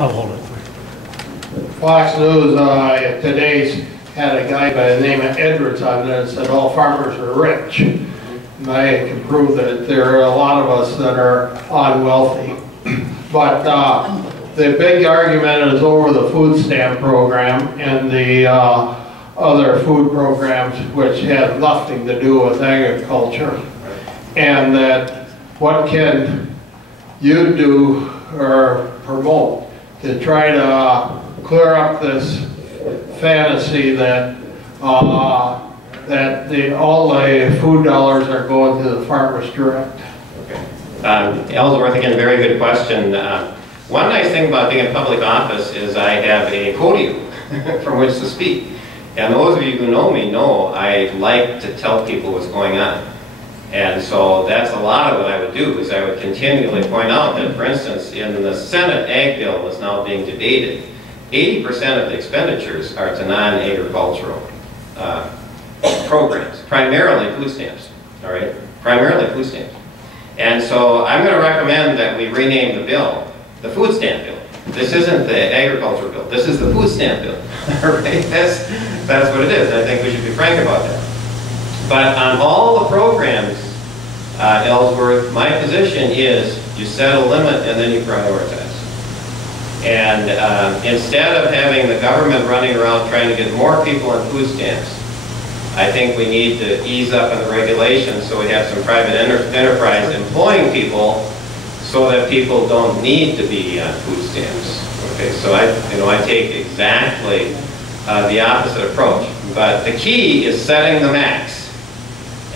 I'll hold it. Fox News today had a guy by the name of Edwards on there and said all farmers are rich. And I can prove that there are a lot of us that are unwealthy. But the big argument is over the food stamp program and the other food programs which have nothing to do with agriculture. And that what can you do or promote to try to clear up this fantasy that all the food dollars are going to the farmers direct? Okay. Ellsworth, again, very good question. One nice thing about being in public office is I have a podium from which to speak. And those of you who know me know I like to tell people what's going on. And so that's a lot of what I would do, is I would continually point out that, for instance, in the Senate Ag Bill that's now being debated, 80% of the expenditures are to non-agricultural programs, primarily food stamps, all right? Primarily food stamps. And so I'm going to recommend that we rename the bill the food stamp bill. This isn't the agriculture bill. This is the food stamp bill, all right? That's what it is. I think we should be frank about that. But on all the programs, Ellsworth, my position is you set a limit and then you prioritize. And instead of having the government running around trying to get more people on food stamps, I think we need to ease up on the regulations so we have some private enterprise employing people so that people don't need to be on food stamps. Okay, so I take exactly the opposite approach. But the key is setting the max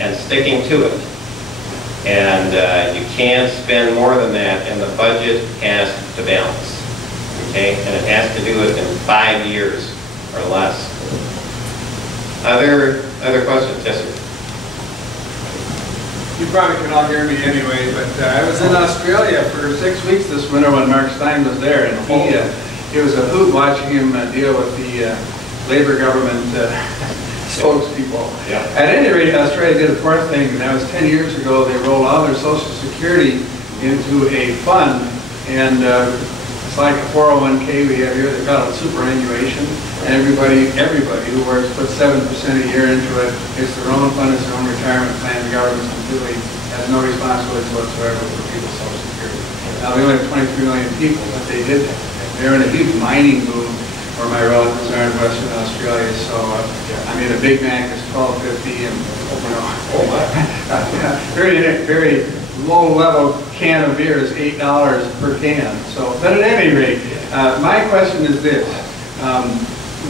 and sticking to it. And you can't spend more than that, and the budget has to balance. Okay? And it has to do it in 5 years or less. Other questions? Yes, sir. You probably can all hear me anyway, but I was in Australia for 6 weeks this winter when Mark Stein was there, and it was a hoot watching him deal with the Labour government spokespeople. Yeah. At any rate, Australia did a fourth thing, and that was 10 years ago. They rolled all their Social Security into a fund, and it's like a 401k we have here. They call it superannuation, and everybody who works puts 7% a year into it. It's their own fund, it's their own retirement plan. The government completely has no responsibility whatsoever for people's Social Security. Now, they only have 23 million people, but they did that. They're in a huge mining boom where my relatives are in Western Australia, so I mean a Big Mac is $12.50, and very low-level can of beer is $8 per can. So, but at any rate, my question is this: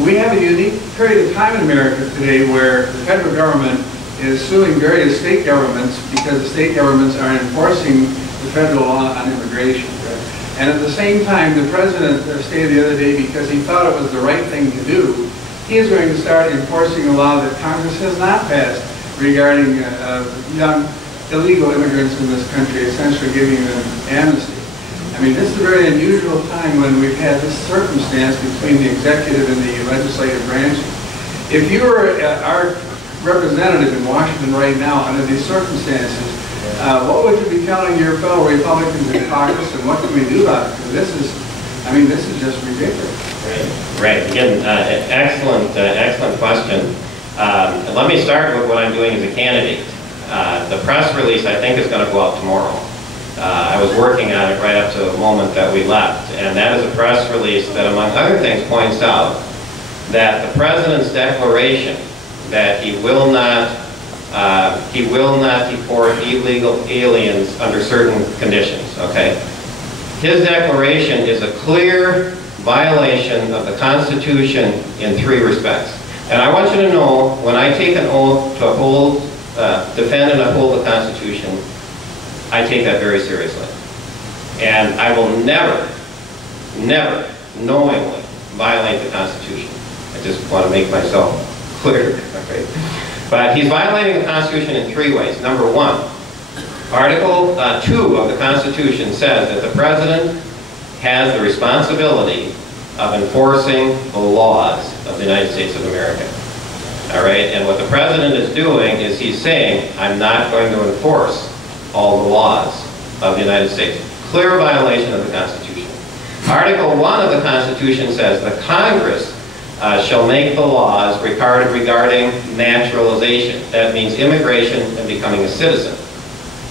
we have a unique period of time in America today where the federal government is suing various state governments because the state governments are enforcing the federal law on immigration. And at the same time, the president stated the other day, because he thought it was the right thing to do, he is going to start enforcing a law that Congress has not passed regarding young illegal immigrants in this country, essentially giving them amnesty. I mean, this is a very unusual time when we've had this circumstance between the executive and the legislative branches. If you were our representative in Washington right now under these circumstances, what would you be telling your fellow Republicans in caucus, and what can we do about it? Because this is just ridiculous. Right. Again, excellent question. Let me start with what I'm doing as a candidate. The press release, I think, is going to go out tomorrow. I was working on it right up to the moment that we left, and that is a press release that, among other things, points out that the President's declaration that he will not deport illegal aliens under certain conditions, okay? His declaration is a clear violation of the Constitution in 3 respects. And I want you to know, when I take an oath to uphold, defend and uphold the Constitution, I take that very seriously. And I will never knowingly violate the Constitution. I just want to make myself clear, okay? But he's violating the Constitution in 3 ways. Number 1, Article 2 of the Constitution says that the President has the responsibility of enforcing the laws of the United States of America. All right? And what the President is doing is he's saying, I'm not going to enforce all the laws of the United States. Clear violation of the Constitution. Article 1 of the Constitution says the Congress shall make the laws regarding naturalization. That means immigration and becoming a citizen,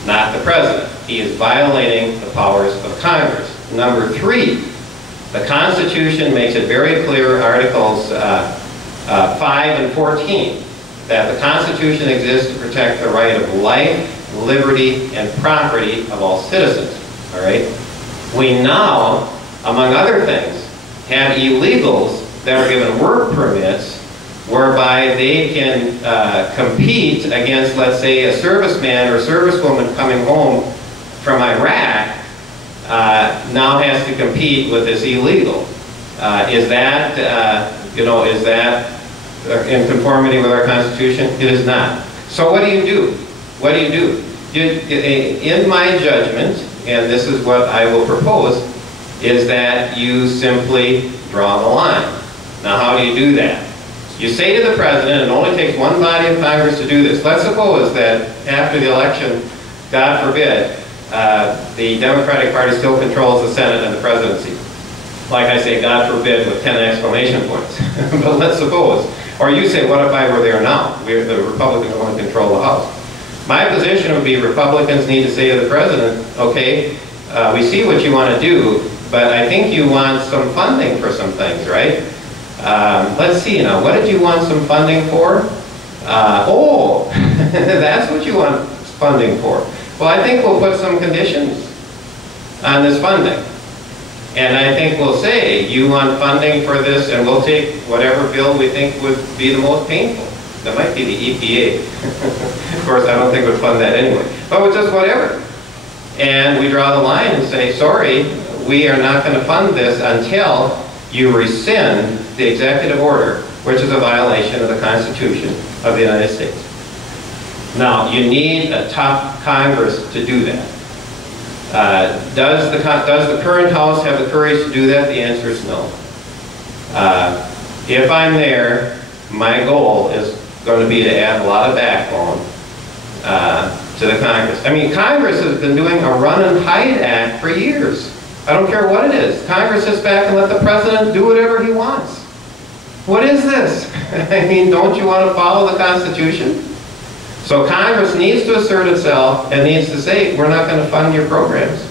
not the President. He is violating the powers of Congress. Number 3, the Constitution makes it very clear, Articles 5 and 14, that the Constitution exists to protect the right of life, liberty, and property of all citizens. All right? We now, among other things, have illegals that are given work permits whereby they can compete against, let's say, a serviceman or servicewoman coming home from Iraq now has to compete with this illegal. Is that, is that in conformity with our Constitution? It is not. So what do you do? What do you do? In my judgment, and this is what I will propose, is that you simply draw the line. Now, how do you do that? You say to the President, it only takes one body of Congress to do this. Let's suppose that after the election, God forbid, the Democratic Party still controls the Senate and the presidency. Like I say, God forbid with 10 exclamation points. But let's suppose. Or you say, what if I were there now? The Republicans want to control the House. My position would be Republicans need to say to the President, okay, we see what you want to do, but I think you want some funding for some things, right? Let's see now, what did you want some funding for? Oh, that's what you want funding for. Well, I think we'll put some conditions on this funding. And I think we'll say, you want funding for this, and we'll take whatever bill we think would be the most painful. That might be the EPA. Of course, I don't think we'd fund that anyway. But with just whatever. And we draw the line and say, sorry, we are not going to fund this until you rescind the executive order, which is a violation of the Constitution of the United States. Now, you need a tough Congress to do that. Does the current House have the courage to do that? The answer is no. If I'm there, my goal is going to be to add a lot of backbone to the Congress. I mean, Congress has been doing a run and hide act for years. I don't care what it is. Congress sits back and let the President do whatever he wants. What is this? I mean, don't you want to follow the Constitution? So Congress needs to assert itself and needs to say, we're not going to fund your programs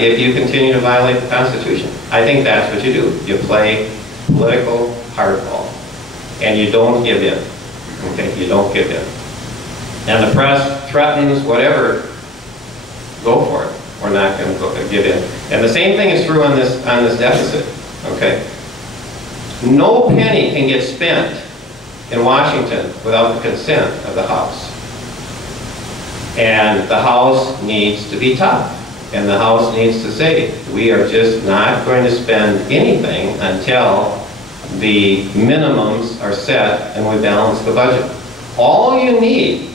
if you continue to violate the Constitution. I think that's what you do. You play political hardball. And you don't give in. Okay, you don't give in. And the press threatens whatever, go for it. We're not going to give in. And the same thing is true on this deficit. Okay? No penny can get spent in Washington without the consent of the House. And the House needs to be tough. And the House needs to say, we are just not going to spend anything until the minimums are set and we balance the budget. All you need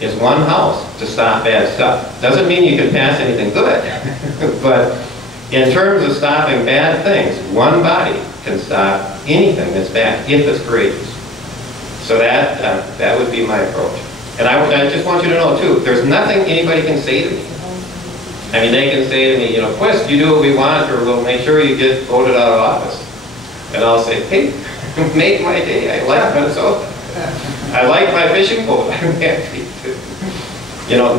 is one House to stop bad stuff. Doesn't mean you can pass anything good. But in terms of stopping bad things, one body can stop anything that's bad, if it's courageous. So that would be my approach. And I just want you to know, too, there's nothing anybody can say to me. I mean, they can say to me, Quist, you do what we want, or we'll make sure you get voted out of office. And I'll say, hey, make my day. I like Minnesota. I like my fishing boat. I'm happy to.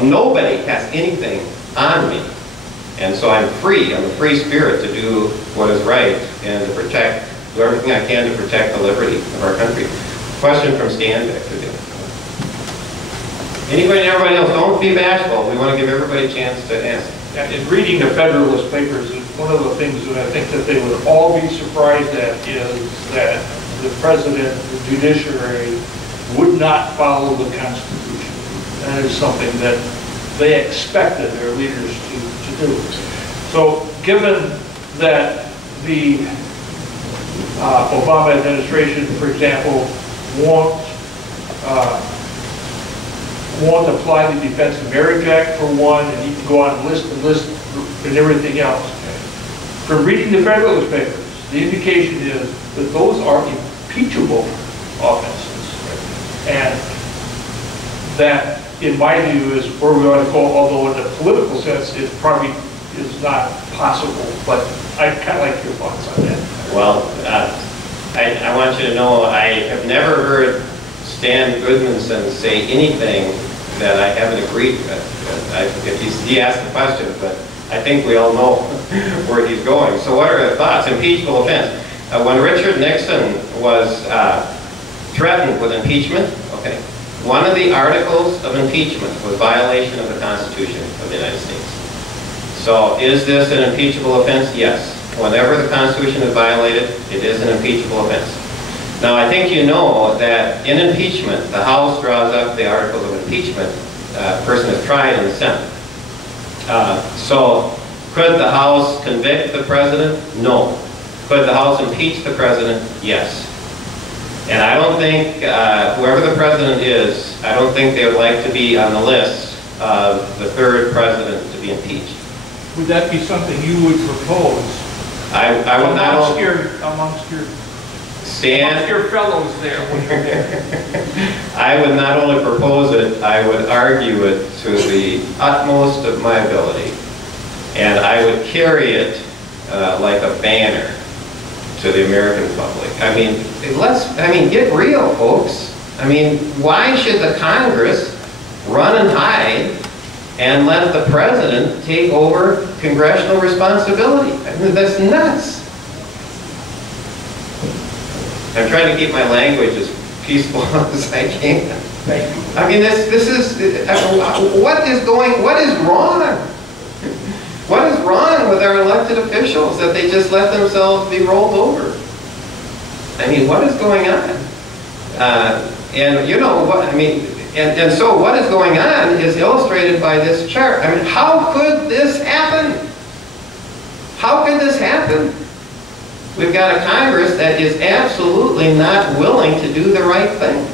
Nobody has anything on me. And so I'm free. I'm a free spirit to do what is right and to protect, do everything I can to protect the liberty of our country. Question from Stan back to you. Anybody and everybody else, don't be bashful. We want to give everybody a chance to ask. In reading the Federalist Papers, one of the things that I think that they would all be surprised at is that the President, the judiciary, would not follow the Constitution. That is something that they expected their leaders to do. So given that the Obama administration, for example, won't apply the Defense of Marriage Act for one, and you can go on and list and everything else. From reading the Federalist Papers, the indication is that those are impeachable offenses. And that, in my view, is where we ought to go, although in the political sense, it's probably is not possible, but I kind of like your thoughts on that. Well, I want you to know I have never heard Stan Goodmanson say anything that I haven't agreed with. He asked the question, but I think we all know where he's going. So what are the thoughts? Impeachable offense. When Richard Nixon was threatened with impeachment, okay, one of the articles of impeachment was violation of the Constitution of the United States. So is this an impeachable offense? Yes. Whenever the Constitution is violated, it is an impeachable offense. Now, I think you know that in impeachment, the House draws up the articles of impeachment. A person is tried in the Senate. So could the House convict the president? No. Could the House impeach the president? Yes. And I don't think, whoever the president is, I don't think they would like to be on the list of the third president to be impeached. Would that be something you would propose? I would not... Amongst Stan, your fellows there when you're there. I would not only propose it, I would argue it to the utmost of my ability. And I would carry it like a banner to the American public. I mean, get real, folks. I mean, why should the Congress run and hide and let the president take over congressional responsibility? I mean, that's nuts. I'm trying to keep my language as peaceful as I can. Thank you. I mean, this is, what is wrong? What is wrong with our elected officials that they just let themselves be rolled over? I mean, what is going on? And you know what, I mean, and so what is going on is illustrated by this chart. I mean, how could this happen? How could this happen? We've got a Congress that is absolutely not willing to do the right thing.